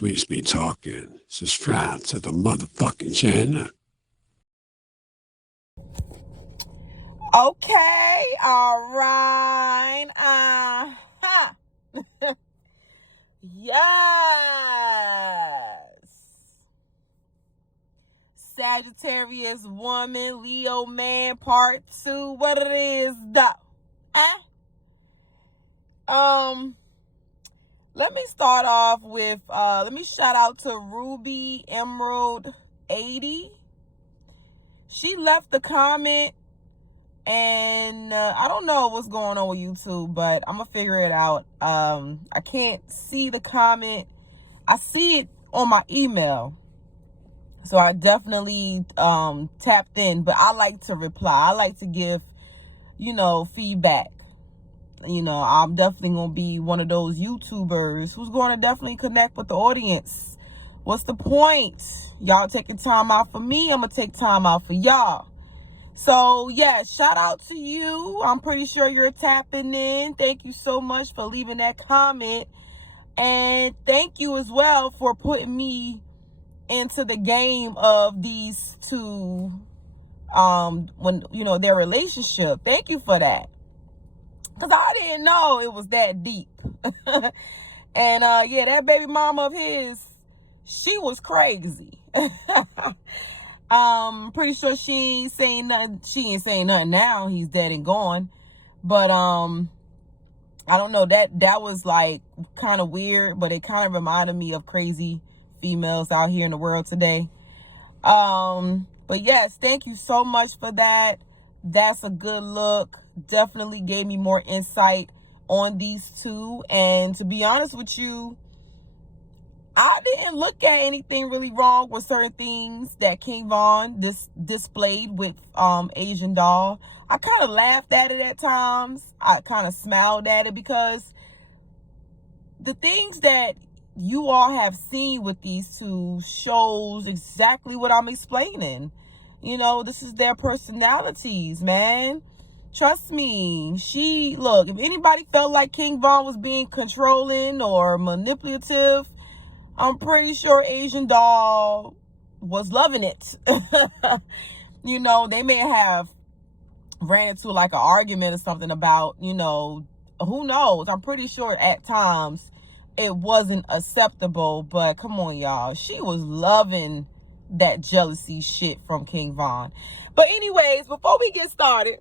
Sweetz be talking. Subscribe to the motherfucking channel. Okay, all right. Huh. Yes. Sagittarius woman, Leo man, part 2. What it is, though? Let me start off with, let me shout out to Ruby Emerald 80. She left the comment, and I don't know what's going on with YouTube, but I'm gonna figure it out. I can't see the comment. I see it on my email, so I definitely tapped in, but I like to reply. I like to give, feedback. I'm definitely gonna be one of those YouTubers who's gonna definitely connect with the audience. What's the point? Y'all taking time out for me, I'm gonna take time out for y'all. So yeah, shout out to you. I'm pretty sure you're tapping in. Thank you so much for leaving that comment, and thank you as well for putting me into the game of these two when their relationship. Thank you for that, because I didn't know it was that deep. And yeah, that baby mama of his, she was crazy. Pretty sure she ain't saying nothing. She ain't saying nothing now. He's dead and gone. But I don't know, that was like kind of weird, but it kind of reminded me of crazy females out here in the world today. But yes, thank you so much for that. That's a good look. Definitely gave me more insight on these two. And to be honest with you, I didn't look at anything really wrong with certain things that King Von displayed with Asian Doll. I kind of laughed at it at times. I kind of smiled at it, because the things that you all have seen with these two shows exactly what I'm explaining. This is their personalities, man. Trust me. Look, if anybody felt like King Von was being controlling or manipulative, I'm pretty sure Asian Doll was loving it. They may have ran into like an argument or something about, who knows? I'm pretty sure at times it wasn't acceptable, but come on, y'all. She was loving that jealousy shit from King Von. But anyways, before we get started,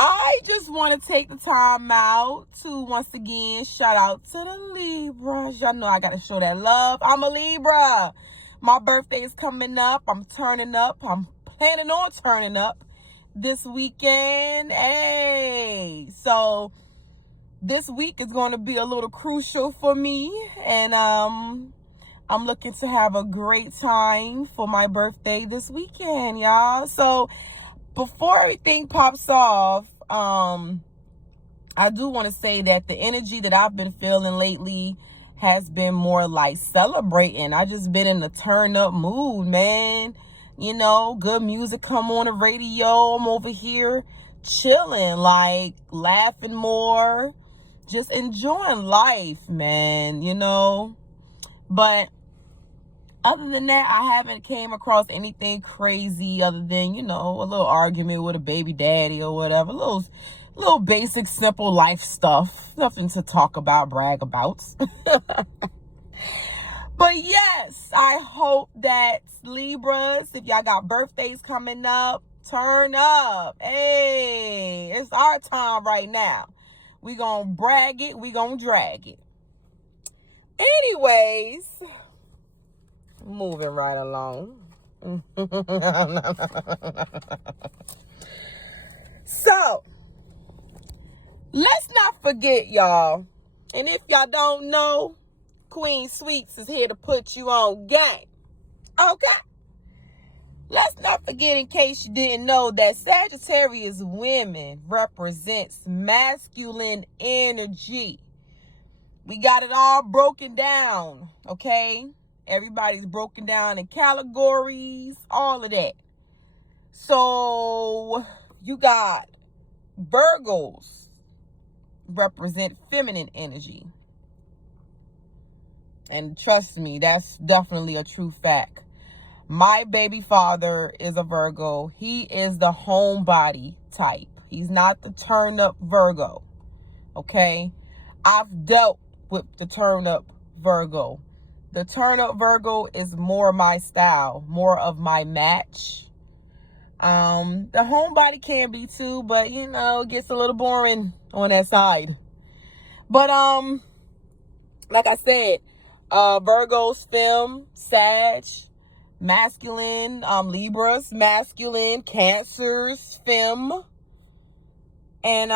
I just want to take the time out to once again shout out to the Libras. Y'all know I got to show that love. I'm a Libra. My birthday is coming up. I'm turning up. I'm planning on turning up this weekend. Hey, so this week is going to be a little crucial for me, and I'm looking to have a great time for my birthday this weekend, y'all. So before everything pops off, I do want to say that the energy that I've been feeling lately has been more like celebrating. I just been in a turn up mood, man. Good music come on the radio. I'm over here chilling, like laughing more, just enjoying life, man, But other than that, I haven't came across anything crazy other than, a little argument with a baby daddy or whatever. Little basic, simple life stuff. Nothing to talk about, brag about. But yes, I hope that Libras, if y'all got birthdays coming up, turn up. Hey, it's our time right now. We gonna brag it. We gonna drag it. Anyways, moving right along. So, let's not forget, y'all. And if y'all don't know, Queen Sweetz is here to put you on game. Okay? Let's not forget, in case you didn't know, that Sagittarius women represents masculine energy. We got it all broken down, okay? Everybody's broken down in categories, all of that. So you got Virgos represent feminine energy. And trust me, that's definitely a true fact. My baby father is a Virgo. He is the homebody type. He's not the turn-up Virgo, okay? I've dealt with the turn-up Virgo. The turn-up Virgo is more my style, more of my match. The homebody can be too, but, you know, it gets a little boring on that side. But, like I said, Virgos, femme, Sag, masculine, Libras, masculine, Cancers, femme, and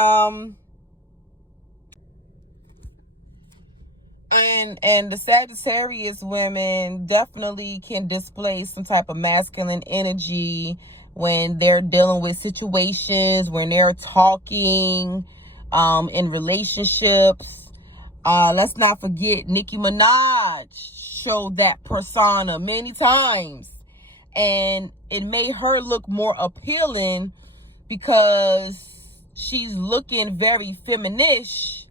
the Sagittarius women definitely can display some type of masculine energy when they're dealing with situations, when they're talking, in relationships. Let's not forget Nicki Minaj showed that persona many times, and it made her look more appealing because she's looking very feminish,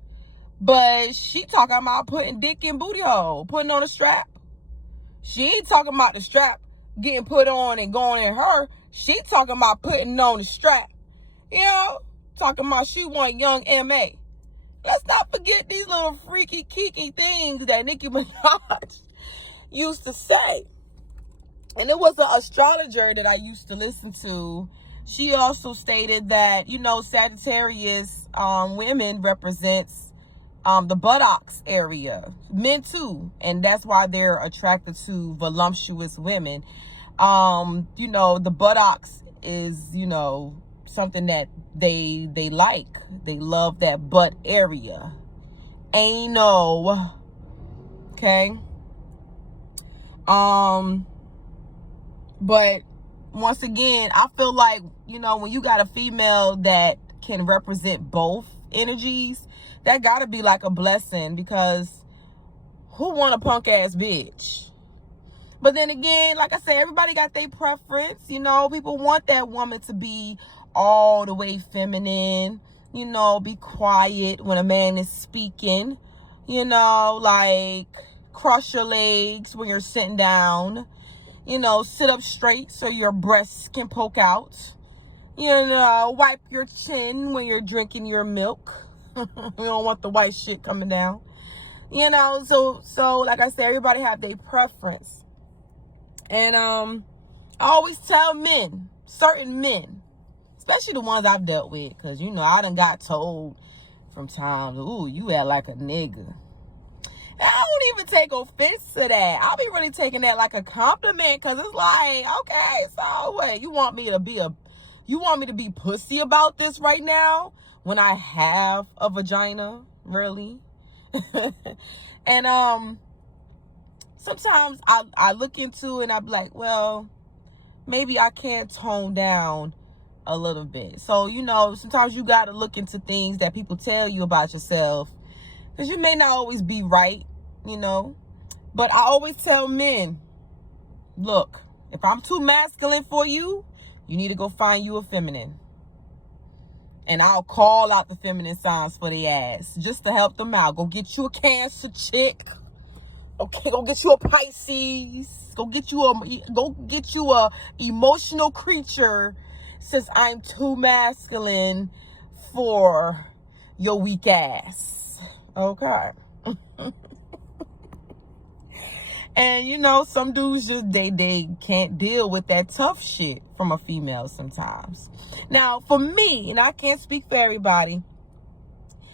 but she talking about putting dick in booty hole, putting on a strap. She ain't talking about the strap getting put on and going in her. She talking about putting on the strap. You know, talking about she want young M.A. Let's not forget these little freaky, kiki things that Nicki Minaj used to say. And it was an astrologer that I used to listen to. She also stated that, you know, Sagittarius women represents the buttocks area. Men too. And that's why they're attracted to voluptuous women. You know, the buttocks is, you know, something that they like. They love that butt area. Anal. Okay. But once again, I feel like, you know, when you got a female that can represent both energies, that gotta be like a blessing, because who want a punk ass bitch? But then again, like I said, everybody got their preference. You know, people want that woman to be all the way feminine, you know, be quiet when a man is speaking, you know, like cross your legs when you're sitting down, you know, sit up straight so your breasts can poke out, you know, wipe your chin when you're drinking your milk. You don't want the white shit coming down, you know. So like I said, everybody have their preference. And I always tell men, certain men, especially the ones I've dealt with, because, you know, I done got told from times, ooh, you act like a nigga. And I don't even take offense to that. I'll be really taking that like a compliment, because it's like, okay, so what? You want me to be pussy about this right now when I have a vagina? Really? And sometimes I look into it and I'm like, well, maybe I can tone down a little bit. So, you know, sometimes you got to look into things that people tell you about yourself, because you may not always be right, you know. But I always tell men, look, if I'm too masculine for you, you need to go find you a feminine. And I'll call out the feminine signs for their ass just to help them out. Go get you a Cancer chick. Okay, go get you a Pisces. Go get you a emotional creature, since I'm too masculine for your weak ass. Okay. And you know, some dudes just they can't deal with that tough shit from a female sometimes. Now, for me, and I can't speak for everybody,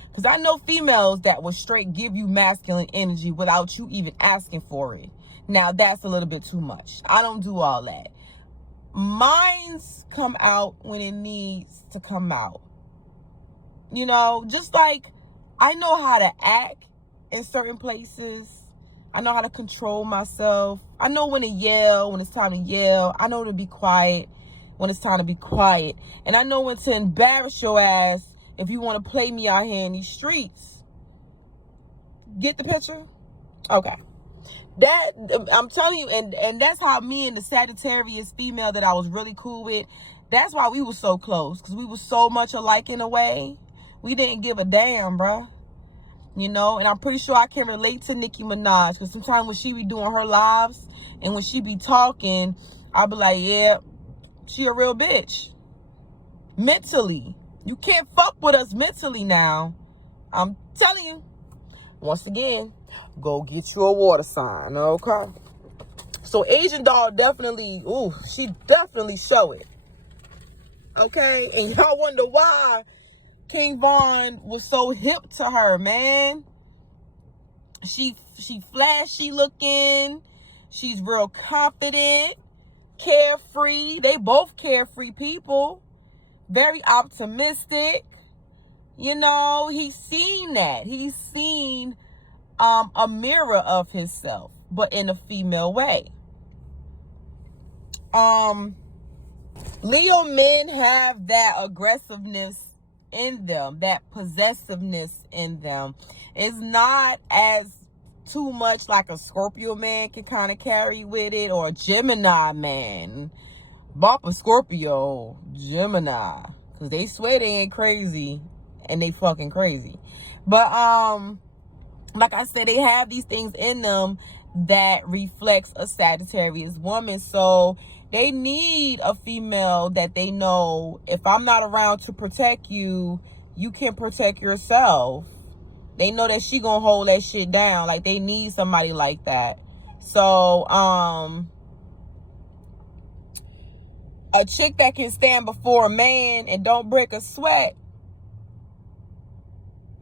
because I know females that will straight give you masculine energy without you even asking for it. Now, that's a little bit too much. I don't do all that. Mine's come out when it needs to come out. You know, just like I know how to act in certain places. I know how to control myself. I know when to yell, when it's time to yell. I know to be quiet when it's time to be quiet. And I know when to embarrass your ass if you want to play me out here in these streets. Get the picture? Okay. That, I'm telling you, and that's how me and the Sagittarius female that I was really cool with, that's why we were so close, because we were so much alike in a way. We didn't give a damn, bruh. you know, and I'm pretty sure I can relate to Nicki Minaj, because sometimes when she be doing her lives and when she be talking, I'll be like, yeah, she a real bitch. Mentally. You can't fuck with us mentally now. I'm telling you. Once again, go get you a water sign, okay? So Asian doll definitely, ooh, she definitely show it. Okay? And y'all wonder why King Von was so hip to her, man. She flashy looking. She's real confident, carefree. They both carefree people. Very optimistic. You know, he's seen that. He's seen a mirror of himself, but in a female way. Leo men have that aggressiveness in them, that possessiveness in them. It's not as too much like a Scorpio man can kind of carry with it, or a Gemini man. Bump a Scorpio, Gemini, because they swear they ain't crazy, and they fucking crazy. But like I said, they have these things in them that reflects a Sagittarius woman. So they need a female that they know, if I'm not around to protect you, you can protect yourself. They know that she gonna hold that shit down. Like, they need somebody like that. So a chick that can stand before a man and don't break a sweat,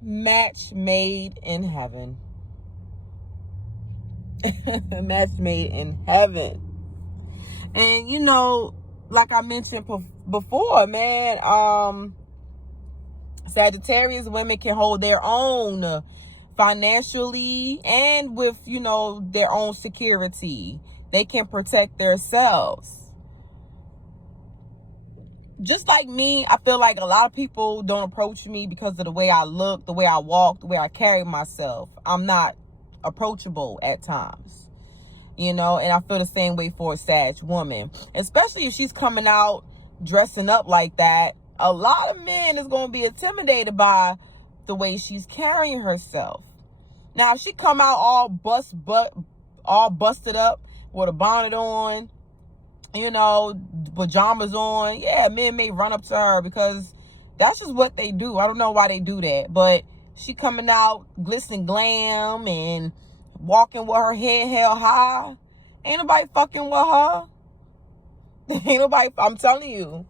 match made in heaven. Match made in heaven. And you know, like I mentioned before, man, Sagittarius women can hold their own financially and with, you know, their own security. They can protect themselves. Just like me, I feel like a lot of people don't approach me because of the way I look, the way I walk, the way I carry myself. I'm not approachable at times, you know, and I feel the same way for a Sag woman, especially if she's coming out dressing up like that. A lot of men is going to be intimidated by the way she's carrying herself. Now, if she come out all busted up with a bonnet on, you know, pajamas on, yeah, men may run up to her because that's just what they do. I don't know why they do that, but she coming out glistening glam and walking with her head held high. Ain't nobody fucking with her. Ain't nobody, I'm telling you.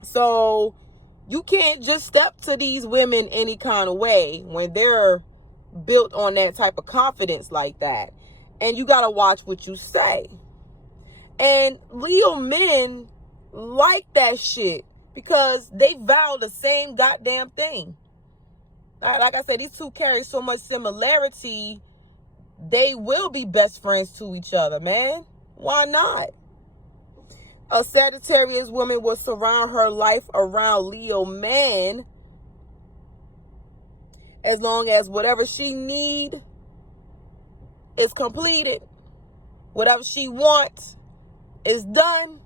So you can't just step to these women any kind of way when they're built on that type of confidence like that. And you got to watch what you say. And Leo men like that shit because they vow the same goddamn thing. Like I said, these two carry so much similarity, they will be best friends to each other, man. Why not? A Sagittarius woman will surround her life around Leo man as long as whatever she need is completed. Whatever she wants is done.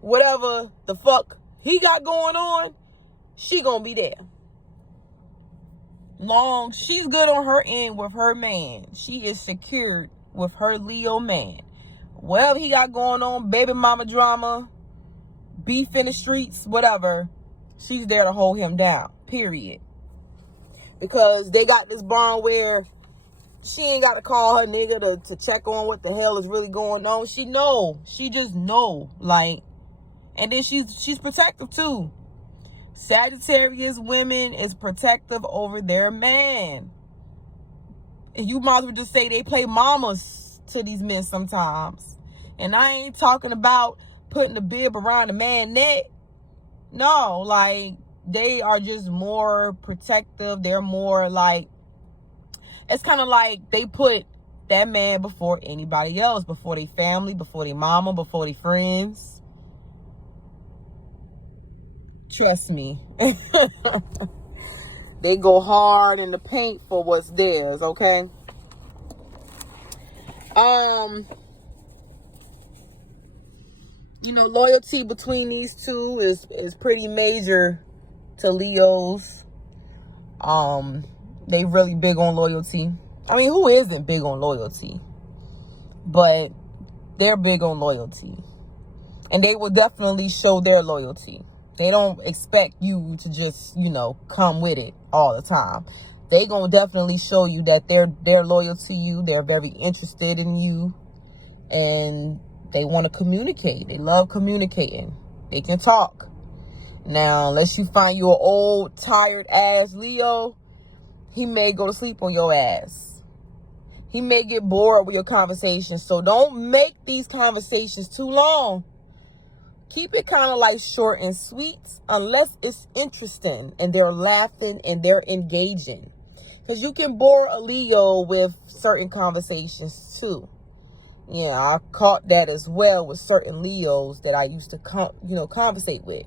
Whatever the fuck he got going on, she gonna be there. Long she's good on her end with her man, she is secured with her Leo man. Whatever he got going on, baby mama drama, beef in the streets, whatever, she's there to hold him down, period. Because they got this bond where she ain't got to call her nigga to check on what the hell is really going on. She just know, like, and then she's protective too. Sagittarius women is protective over their man. And you might as well just say they play mamas to these men sometimes. And I ain't talking about putting the bib around the man's neck. No, like, they are just more protective. They're more like, it's kind of like they put that man before anybody else, before their family, before their mama, before their friends. Trust me. They go hard in the paint for what's theirs, okay? You know, loyalty between these two is pretty major to Leos. They really big on loyalty. I mean, who isn't big on loyalty? But they're big on loyalty. And they will definitely show their loyalty. They don't expect you to just, come with it all the time. They gonna definitely show you that they're loyal to you. They're very interested in you. And they want to communicate. They love communicating. They can talk. Now, unless you find you an old, tired ass Leo, he may go to sleep on your ass. He may get bored with your conversations. So don't make these conversations too long. Keep it kind of like short and sweet, unless it's interesting and they're laughing and they're engaging. Because you can bore a Leo with certain conversations too. Yeah, I caught that as well with certain Leos that I used to conversate with.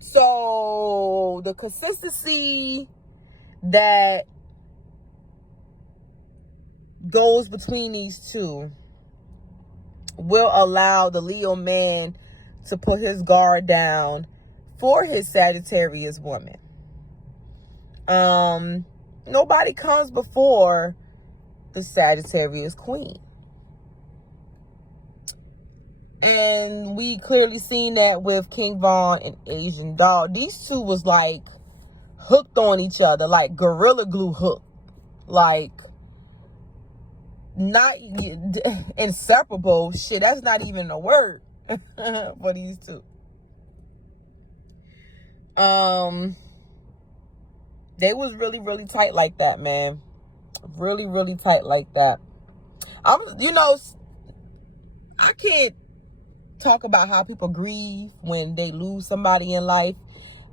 So the consistency that goes between these two will allow the Leo man to put his guard down for his Sagittarius woman. Nobody comes before the Sagittarius queen. And we clearly seen that with King Von and Asian Doll. These two was like hooked on each other, like Gorilla Glue hook. Like, not inseparable. Shit, that's not even a word for these two. They was really, really tight like that, man. Really, really tight like that. I can't talk about how people grieve when they lose somebody in life.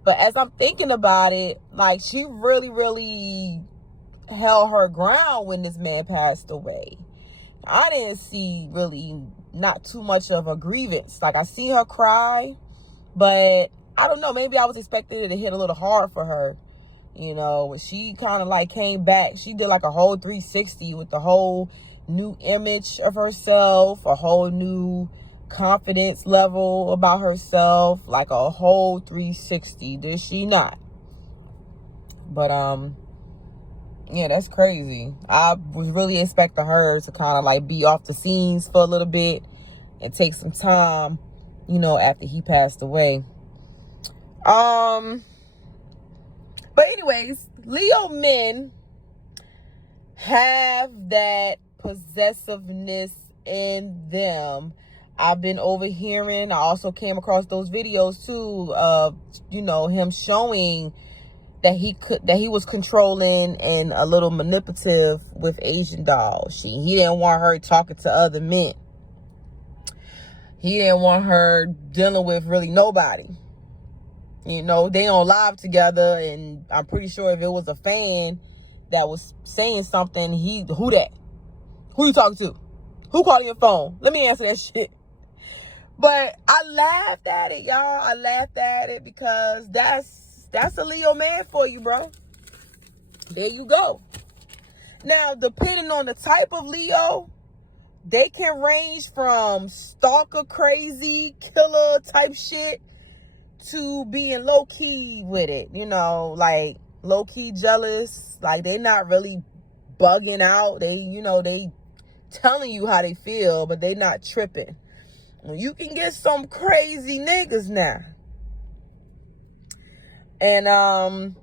But as I'm thinking about it, like, she really, really held her ground when this man passed away. I didn't see really not too much of a grievance. Like, I see her cry, but I don't know. Maybe I was expecting it to hit a little hard for her. She kind of like came back. She did like a whole 360 with the whole new image of herself, a whole new confidence level about herself, like a whole 360. Did she not? But yeah, that's crazy. I was really expecting her to kind of like be off the scenes for a little bit and take some time, after he passed away. But anyways, Leo men have that possessiveness in them. I've been overhearing. I also came across those videos too of, him showing that he was controlling and a little manipulative with Asian Doll. He didn't want her talking to other men. He didn't want her dealing with really nobody. They don't live together, and I'm pretty sure if it was a fan that was saying something, who that? Who you talking to? Who calling your phone? Let me answer that shit. But I laughed at it, y'all. I laughed at it because that's a Leo man for you, bro. There you go. Now, depending on the type of Leo, they can range from stalker, crazy, killer type shit to being low-key with it, like low-key jealous. Like, they not really bugging out. They telling you how they feel, but they not tripping. You can get some crazy niggas now. And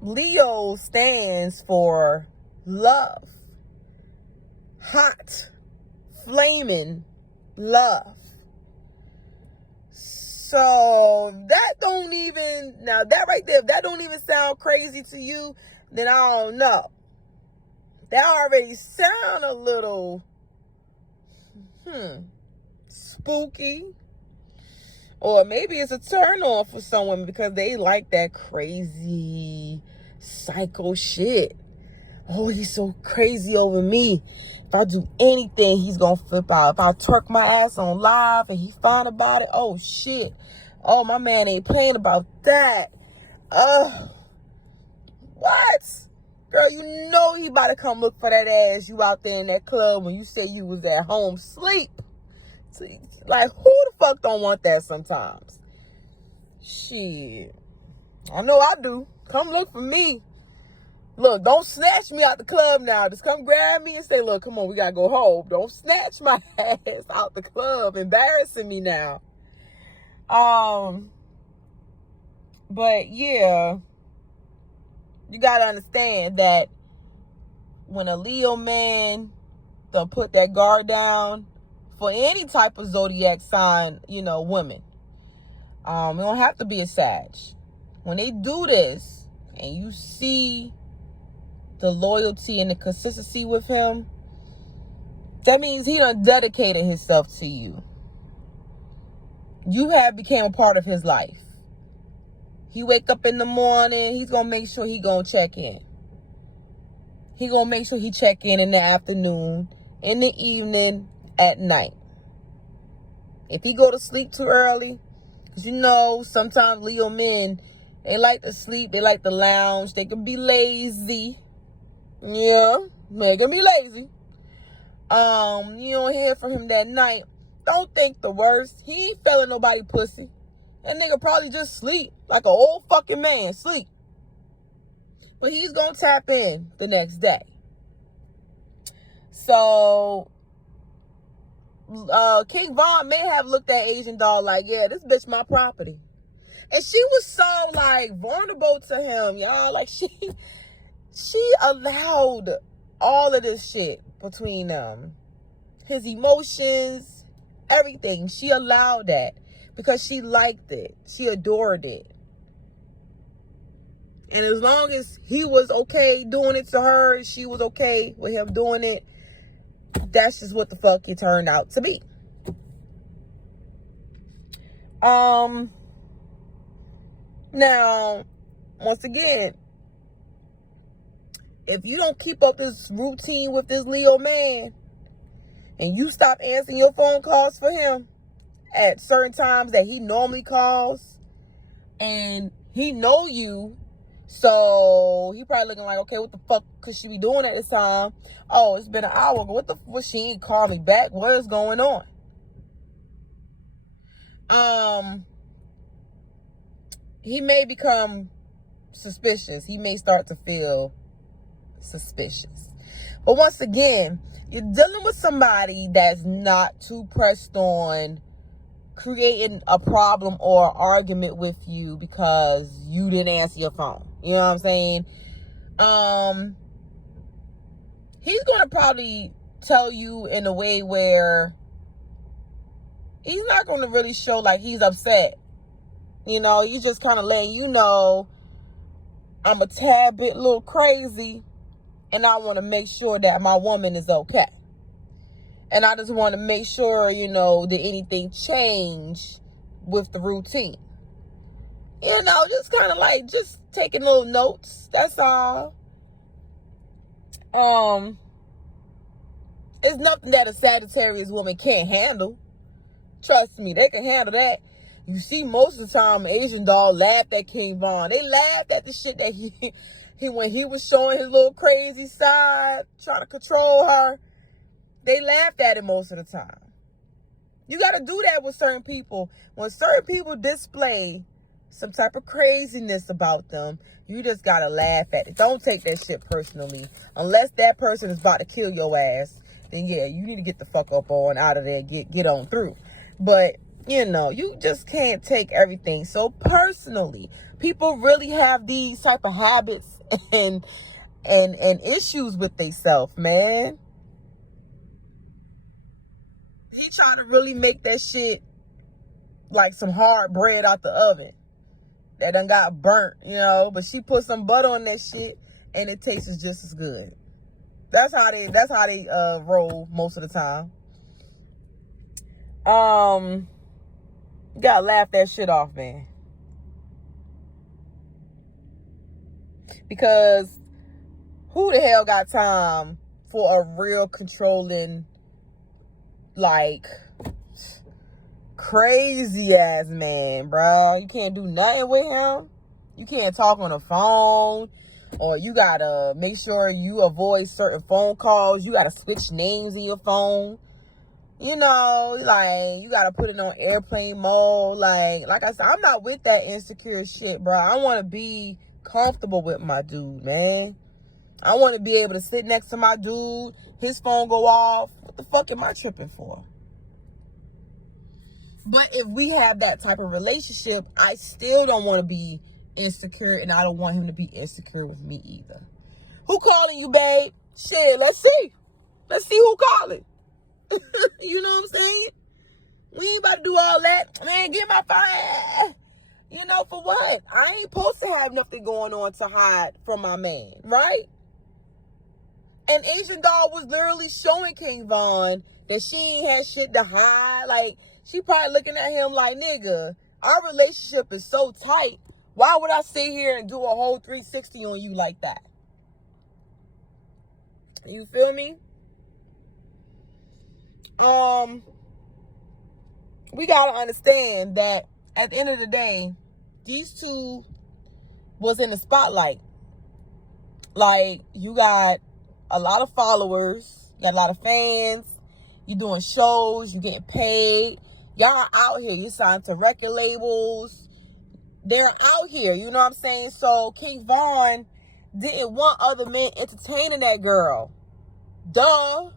Leo stands for love. Hot, flaming love. So that don't even, now that right there, if that don't even sound crazy to you, then I don't know. That already sound a little, spooky. Or maybe it's a turn on for someone because they like that crazy psycho shit. Oh, he's so crazy over me. If I do anything, he's gonna flip out. If I twerk my ass on live and he find about it, oh shit. Oh, my man ain't playing about that. What? Girl, you know he about to come look for that ass you out there in that club when you say you was at home sleep. Like, who the fuck don't want that sometimes? Shit. I know I do. Come look for me. Look, don't snatch me out the club now. Just come grab me and say, look, come on, we gotta go home. Don't snatch my ass out the club, embarrassing me now. But yeah, you gotta understand that when a Leo man done put that guard down for any type of zodiac sign, women, it don't have to be a Sag. When they do this and you see the loyalty and the consistency with him, that means he done dedicated himself to you. You have became a part of his life. He wake up in the morning, he's going to make sure he going to check in. He going to make sure he check in the afternoon, in the evening, at night. If he go to sleep too early, because sometimes Leo men, they like to sleep, they like to lounge, they can be lazy. Yeah, they can be lazy. You don't hear from him that night. Don't think the worst. He ain't feeling nobody pussy. That nigga probably just sleep like an old fucking man, sleep. But he's gonna tap in the next day. So, King Von may have looked at Asian doll like, yeah, this bitch my property. And she was so, like, vulnerable to him, y'all. Like, she allowed all of this shit between them. His emotions, everything. She allowed that because she liked it. She adored it. And as long as he was okay doing it to her, she was okay with him doing it, that's just what the fuck it turned out to be. Now, once again, if you don't keep up this routine with this Leo man and you stop answering your phone calls for him at certain times that he normally calls, and he know you, so he probably looking like, okay, what the fuck could she be doing at this time? Oh, it's been an hour ago. What she ain't called me back? What is going on? He may become suspicious. He may start to feel suspicious. But once again, you're dealing with somebody that's not too pressed on creating a problem or argument with you because you didn't answer your phone. You know what I'm saying? He's going to probably tell you in a way where he's not going to really show like he's upset. He's just kind of letting you know, I'm a tad bit little crazy, and I want to make sure that my woman is okay. And I just want to make sure, did anything change with the routine? Just kind of like, just taking little notes. That's all. It's nothing that a Sagittarius woman can't handle. Trust me, they can handle that. You see, most of the time, Asian doll laughed at King Von. They laughed at the shit that he when he was showing his little crazy side, trying to control her. They laughed at it most of the time. You got to do that with certain people. When certain people display some type of craziness about them, you just got to laugh at it. Don't take that shit personally. Unless that person is about to kill your ass, then yeah, you need to get the fuck up on out of there, get on through. But, you just can't take everything so personally. People really have these type of habits and issues with themselves, man. He tried to really make that shit like some hard bread out the oven that done got burnt, but she put some butter on that shit and it tastes just as good. That's how they roll most of the time. You gotta laugh that shit off, man. Because who the hell got time for a real controlling, like, crazy ass man, bro? You can't do nothing with him. You can't talk on the phone, or you gotta make sure you avoid certain phone calls. You gotta switch names in your phone. You know, like, you gotta put it on airplane mode. Like I said, I'm not with that insecure shit, bro. I want to be comfortable with my dude, man. I want to be able to sit next to my dude, his phone go off. What the fuck am I tripping for? But if we have that type of relationship, I still don't want to be insecure, and I don't want him to be insecure with me either. Who calling you, babe? Shit, let's see. Let's see who calling. You know what I'm saying? We ain't about to do all that. Man, get my phone. You know, for what? I ain't supposed to have nothing going on to hide from my man, right? And Asian Doll was literally showing King Von that she ain't had shit to hide. Like, she probably looking at him like, nigga, our relationship is so tight. Why would I sit here and do a whole 360 on you like that? You feel me? We gotta understand that at the end of the day, these two was in the spotlight. Like, you got a lot of followers, you got a lot of fans, you doing shows, you getting paid. Y'all are out here. You signed to record labels. They're out here, you know what I'm saying? So King Von didn't want other men entertaining that girl. Duh.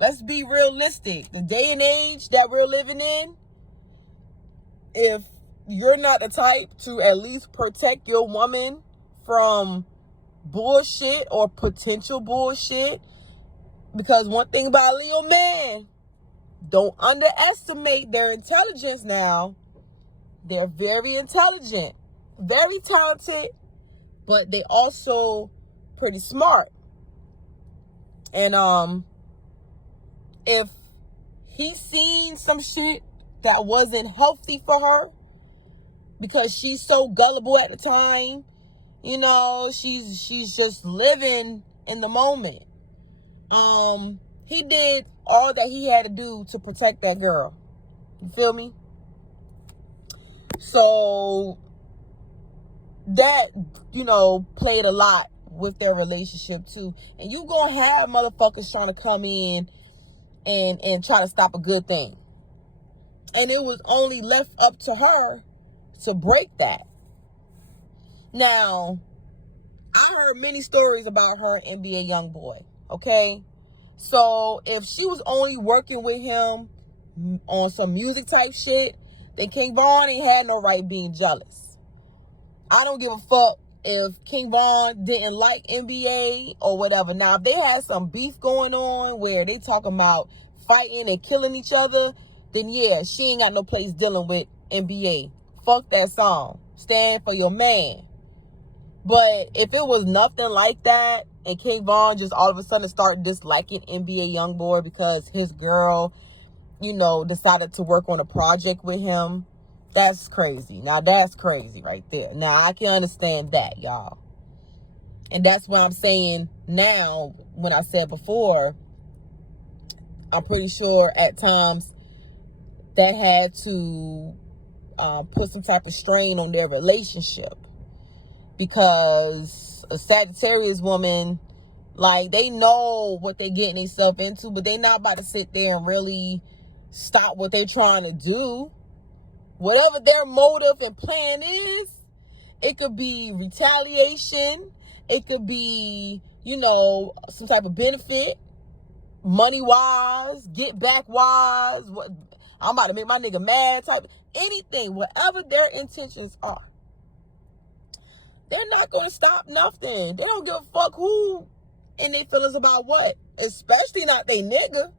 Let's be realistic. The day and age that we're living in, if you're not the type to at least protect your woman from bullshit or potential bullshit, because one thing about Leo man, don't underestimate their intelligence now. They're very intelligent, very talented, but they also pretty smart. And if he's seen some shit that wasn't healthy for her because she's so gullible at the time, you know, she's just living in the moment. He did all that he had to do to protect that girl. You feel me? So that, you know, played a lot with their relationship too. And you gonna have motherfuckers trying to come in and try to stop a good thing. And it was only left up to her to break that. Now, I heard many stories about her NBA YoungBoy, okay? So, if she was only working with him on some music type shit, then King Von ain't had no right being jealous. I don't give a fuck if King Von didn't like NBA or whatever. Now, if they had some beef going on where they talking about fighting and killing each other, then yeah, she ain't got no place dealing with NBA. Fuck that song. Stand for your man. But if it was nothing like that, and King Von just all of a sudden started disliking NBA YoungBoy because his girl, you know, decided to work on a project with him, that's crazy. Now, that's crazy right there. Now, I can understand that, y'all. And that's what I'm saying now, when I said before, I'm pretty sure at times that had to put some type of strain on their relationship. Because a Sagittarius woman, like, they know what they're getting themselves into, but they're not about to sit there and really stop what they're trying to do. Whatever their motive and plan is, it could be retaliation. It could be, you know, some type of benefit, money-wise, get-back-wise. I'm about to make my nigga mad type. Anything, whatever their intentions are. They're not going to stop nothing. They don't give a fuck who in their feelings about what. Especially not they nigga.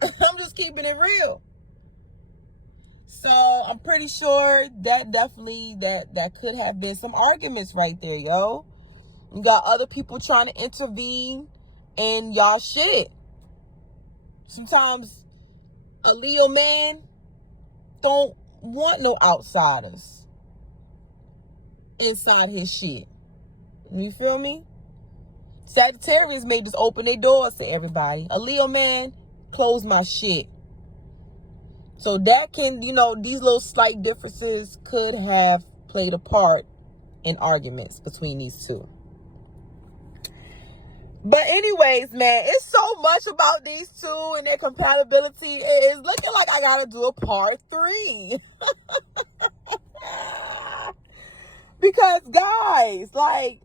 I'm just keeping it real. So I'm pretty sure that definitely that could have been some arguments right there, yo. You got other people trying to intervene in y'all shit. Sometimes a Leo man don't want no outsiders inside his shit. You feel me? Sagittarius may just open their doors to everybody. A Leo man, close my shit. So that can, you know, these little slight differences could have played a part in arguments between these two. But anyways, man, it's so much about these two and their compatibility. It's looking like I gotta do a part 3. Because guys, like,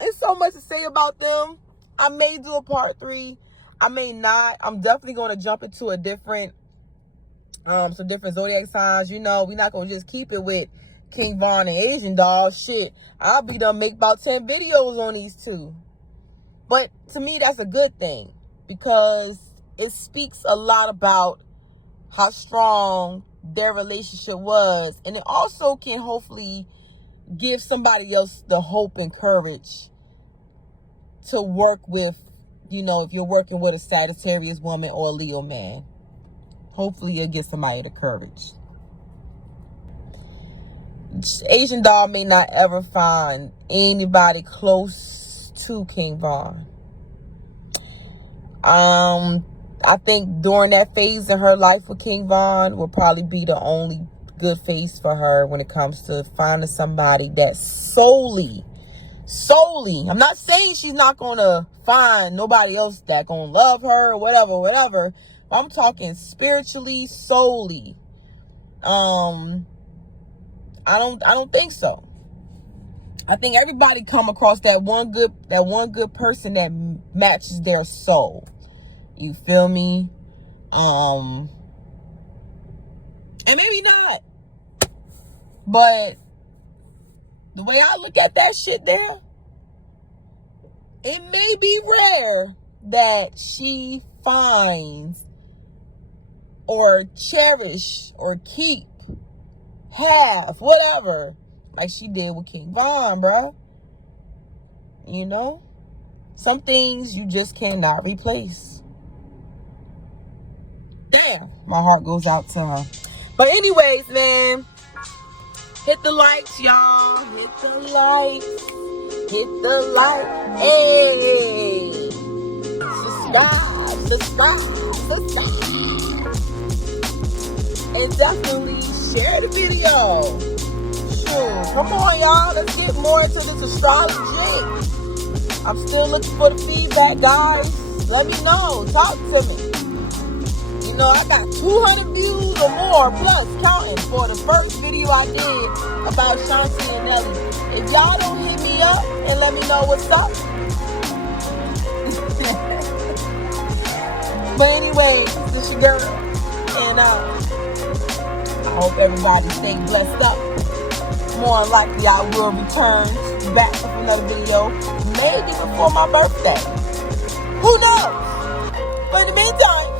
it's so much to say about them. I may do a part 3. I may not. I'm definitely going to jump into a different, some different zodiac signs. You know, we're not going to just keep it with King Von and Asian Doll. Shit, I'll be done make about 10 videos on these two. But to me, that's a good thing, because it speaks a lot about how strong their relationship was. And it also can hopefully give somebody else the hope and courage to work with, you know, if you're working with a Sagittarius woman or a Leo man. Hopefully it'll give somebody the courage. Asian Doll may not ever find anybody close to King Von. I think during that phase in her life with King Von will probably be the only good phase for her when it comes to finding somebody that solely, I'm not saying she's not gonna find nobody else that gonna love her or whatever. I'm talking spiritually, solely. I don't think so. I think everybody come across that one good person that matches their soul. You feel me? And maybe not. But the way I look at that shit there, it may be rare that she finds or cherish or keep, have, whatever, like she did with King Von, bruh. You know? Some things you just cannot replace. Damn, my heart goes out to her. But anyways, man, hit the likes, y'all. Hit the likes. Hit the like. Hey. Subscribe. And definitely share the video. Sure. Come on, y'all. Let's get more into this astrology. I'm still looking for the feedback, guys. Let me know. Talk to me. You know, I got 200 views or more, plus counting, for the first video I did about Shanti and Nelly. If y'all don't hit me up and let me know what's up. But anyway, this is your girl. And I hope everybody stay blessed up. More than likely, I will return back with another video, maybe before my birthday. Who knows? But in the meantime,